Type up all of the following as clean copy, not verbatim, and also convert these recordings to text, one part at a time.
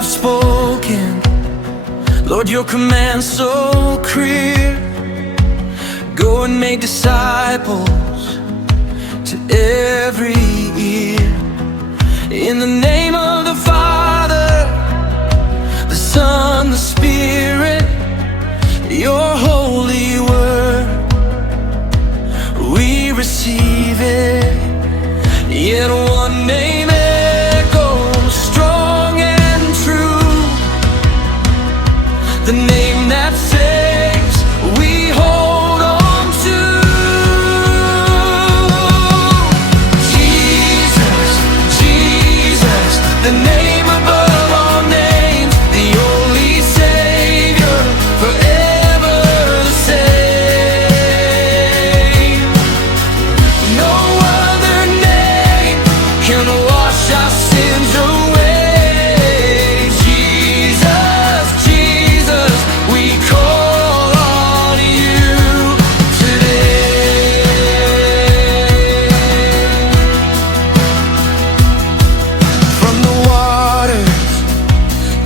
have spoken, Lord, your command so clear. Go and make disciples to every ear. In the name of the Father, the Son, the Spirit, your holy word, we receive it. Yet one name echoes strong and true, the name that saves, we hold on to. Jesus, Jesus, the name above all names, the only Savior, forever the same. No other name can wash our sins away. Jesus, Jesus, we call on you today. From the waters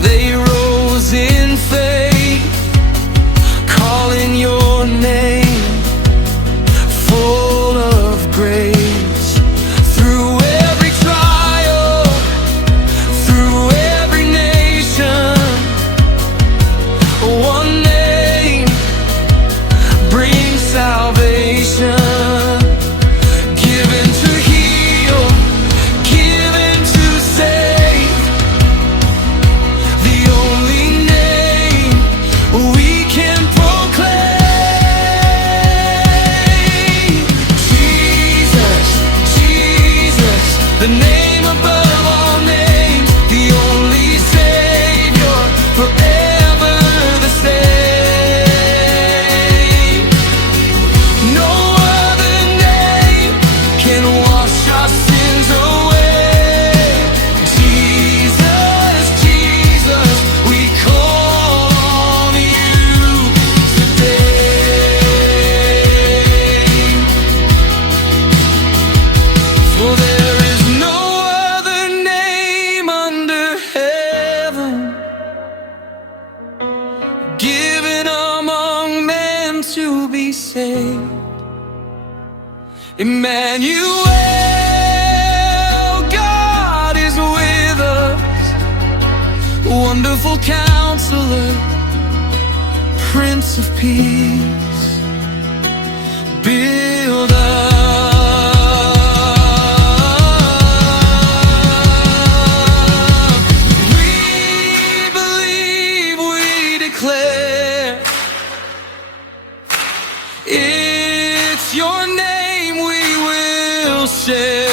they rose in faith, calling your name, full of grace. Through every trial, through every nation, one name brings salvation. Given to heal, given to save, the only name we can proclaim. Jesus, Jesus, the name above all names, the only Savior, forever the same. No other name can wash our sins away. Jesus, Jesus, we call on you today. For there is no other name under heaven given among men to be saved. Emmanuel, God is with us. Wonderful Counselor, Prince of Peace, build up. We believe, we declare, it's your name we will share.